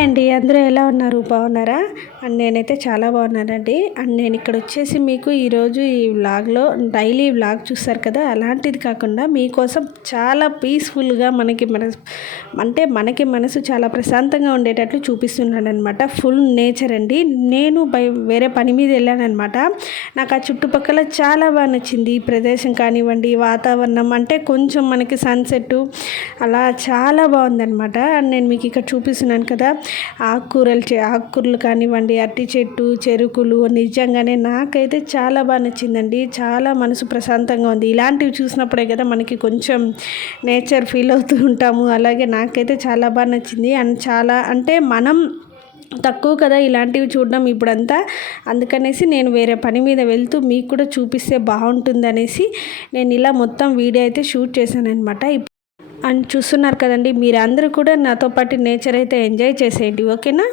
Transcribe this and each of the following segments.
Hi అండి. అందరూ ఎలా ఉన్నారు? బాగున్నారా? అండ్ నేనైతే చాలా బాగున్నానండి. అండ్ నేను ఇక్కడ వచ్చేసి మీకు ఈరోజు ఈ వ్లాగ్లో డైలీ వ్లాగ్ చూస్తారు కదా, అలాంటిది కాకుండా మీకోసం చాలా పీస్ఫుల్గా మనకి మనసు చాలా ప్రశాంతంగా ఉండేటట్లు చూపిస్తున్నాను అనమాట. ఫుల్ నేచర్ అండి. నేను వేరే పని మీద వెళ్ళానమాట. నాకు ఆ చుట్టుపక్కల చాలా బాగా నచ్చింది. ఈ ప్రదేశం కానివ్వండి, వాతావరణం అంటే కొంచెం మనకి సన్సెట్ అలా చాలా బాగుందనమాట. అండ్ నేను మీకు ఇక్కడ చూపిస్తున్నాను కదా, ఆకుకూరలు కానివ్వండి, అరటి చెట్టు, చెరుకులు, నిజంగానే నాకైతే చాలా బాగా నచ్చిందండి. చాలా మనసు ప్రశాంతంగా ఉంది. ఇలాంటివి చూసినప్పుడే కదా మనకి కొంచెం నేచర్ ఫీల్ అవుతూ ఉంటాము. అలాగే నాకైతే చాలా బాగా నచ్చింది. అండ్ చాలా అంటే మనం తక్కువ కదా ఇలాంటివి చూడడం ఇప్పుడంతా. అందుకనేసి నేను వేరే పని మీద వెళ్తూ మీకు కూడా చూపిస్తే బాగుంటుంది అనేసి నేను ఇలా మొత్తం వీడియో అయితే షూట్ చేశాను అనమాట. అండ్ చూస్తున్నారు కదండి, మీరు అందరూ కూడా నాతో పాటు నేచర్ అయితే ఎంజాయ్ చేసేయండి, ఓకేనా?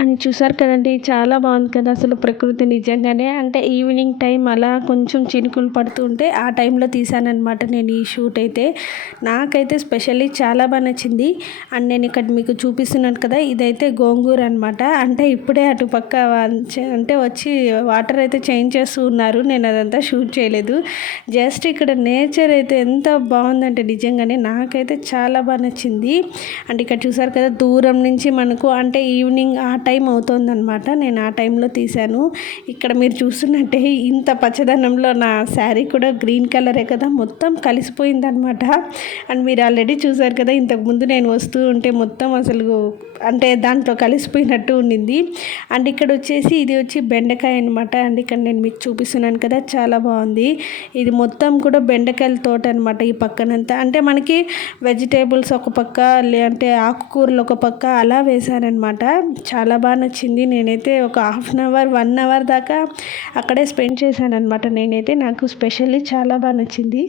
అని చూసారు కదండి, చాలా బాగుంది కదా అసలు ప్రకృతి. నిజంగానే అంటే ఈవినింగ్ టైం అలా కొంచెం చినుకులు పడుతూ ఉంటే ఆ టైంలో తీసానమాట నేను ఈ షూట్ అయితే. నాకైతే స్పెషల్లీ చాలా బాగా నచ్చింది. అండ్ నేను ఇక్కడ మీకు చూపిస్తున్నాను కదా, ఇదైతే గోంగూర అనమాట. అంటే ఇప్పుడే అటుపక్క అంటే వచ్చి వాటర్ అయితే చేంజ్ చేస్తూ ఉన్నారు. నేను అదంతా షూట్ చేయలేదు. జస్ట్ ఇక్కడ నేచర్ అయితే ఎంత బాగుందంటే నిజంగానే నాకైతే చాలా బాగా నచ్చింది. అంటే ఇక్కడ చూసారు కదా, దూరం నుంచి మనకు అంటే ఈవినింగ్ ఆ టైం అవుతుందన్నమాట. నేను ఆ టైంలో తీశాను. ఇక్కడ మీరు చూస్తున్నట్టే ఇంత పచ్చదనంలో నా శారీ కూడా గ్రీన్ కలరే కదా, మొత్తం కలిసిపోయిందనమాట. అండ్ మీరు ఆల్రెడీ చూసారు కదా, ఇంతకుముందు నేను వస్తూ ఉంటే మొత్తం అసలు అంటే దాంట్లో కలిసిపోయినట్టు ఉండింది. అండ్ ఇక్కడ వచ్చేసి ఇది వచ్చి బెండకాయ అనమాట. అండ్ ఇక్కడ నేను మీకు చూపిస్తున్నాను కదా, చాలా బాగుంది. ఇది మొత్తం కూడా బెండకాయల తోట అనమాట. ఈ పక్కనంతా అంటే మనకి వెజిటేబుల్స్ ఒక పక్క, లేదంటే ఆకుకూరలు ఒక పక్క అలా వేశారనమాట. చాలా బాగా నచ్చింది. నేనైతే ఒక 1/2 అవర్ 1 అవర్ దాకా అక్కడే స్పెండ్ చేశాను అనమాట. నేనైతే నాకు స్పెషల్లీ చాలా బాగా నచ్చింది.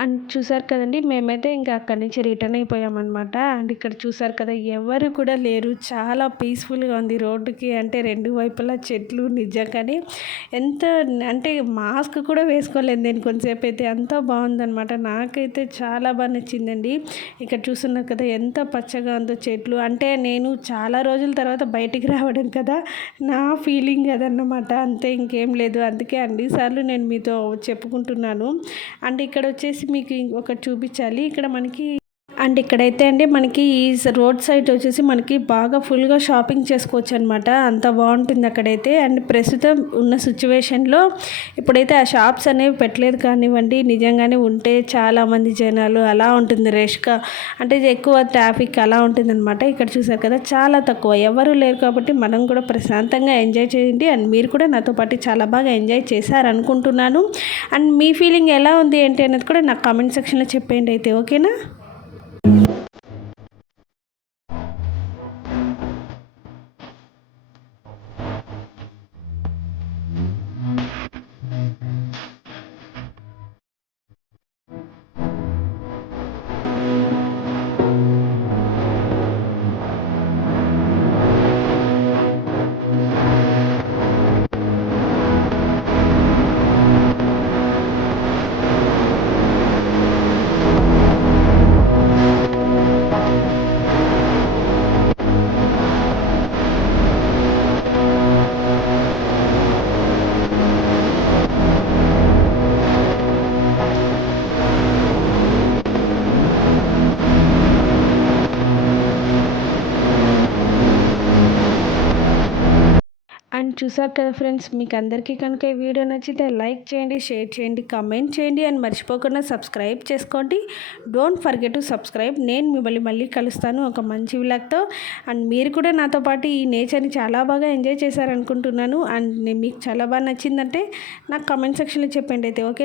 అండ్ చూసారు కదండీ! మేమైతే ఇంకా అక్కడి నుంచి రిటర్న్ అయిపోయామనమాట. అండ్ ఇక్కడ చూసారు కదా! ఎవరు కూడా లేరు. చాలా పీస్‌ఫుల్‌గా ఉంది రోడ్డుకి. అంటే 2 వైపులా చెట్లు నిజంగానే ఎంత అంటే మాస్క్ కూడా వేసుకోలేదు నేను కొంతసేపయితే. అంత బావుందనమాట. నాకైతే చాలా నచ్చిందండి. ఇక్కడ చూస్తున్నారు కదా! ఎంత పచ్చగా ఉందో చెట్లు. అంటే నేను చాలా రోజుల తర్వాత బయటికి రావడం కదా! నా ఫీలింగ్ అదన్నమాట. అంతే ఇంకేం లేదు. అందుకే అన్ని సార్లు నేను మీతో చెప్పుకుంటున్నాను. అండ్ ఇక్కడొచ్చేసి మీకు ఇంకొకటి చూపించాలి. ఇక్కడ మనకి అండ్ ఇక్కడైతే అండి మనకి ఈ రోడ్ సైడ్ వచ్చేసి మనకి బాగా ఫుల్గా షాపింగ్ చేసుకోవచ్చు అనమాట. అంత బాగుంటుంది అక్కడైతే. అండ్ ప్రస్తుతం ఉన్న సిచ్యువేషన్లో ఇప్పుడైతే ఆ షాప్స్ అనేవి పెట్టలేదు కానివ్వండి, నిజంగానే ఉంటే చాలామంది జనాలు అలా ఉంటుంది రష్గా, అంటే ఎక్కువ ట్రాఫిక్ అలా ఉంటుంది అనమాట. ఇక్కడ చూసారు కదా చాలా తక్కువ, ఎవరు లేరు కాబట్టి మనం కూడా ప్రశాంతంగా ఎంజాయ్ చేయండి. అండ్ మీరు కూడా నాతో పాటు చాలా బాగా ఎంజాయ్ చేశారనుకుంటున్నాను. అండ్ మీ ఫీలింగ్ ఎలా ఉంది ఏంటి అనేది కూడా నాకు కామెంట్ సెక్షన్లో చెప్పేయండి అయితే, ఓకేనా? అండ్ చూసారు కదా ఫ్రెండ్స్, మీకు అందరికీ కనుక ఈ వీడియో నచ్చితే లైక్ చేయండి, షేర్ చేయండి, కమెంట్ చేయండి. అండ్ మర్చిపోకుండా సబ్స్క్రైబ్ చేసుకోండి. Don't forget to subscribe. నేను మిమ్మల్ని మళ్ళీ కలుస్తాను ఒక మంచి వ్లాగ్తో. అండ్ మీరు కూడా నాతో పాటు ఈ నేచర్ని చాలా బాగా ఎంజాయ్ చేశారనుకుంటున్నాను. అండ్ మీకు చాలా బాగా నచ్చిందంటే నాకు కమెంట్ సెక్షన్లో చెప్పండి అయితే, ఓకే?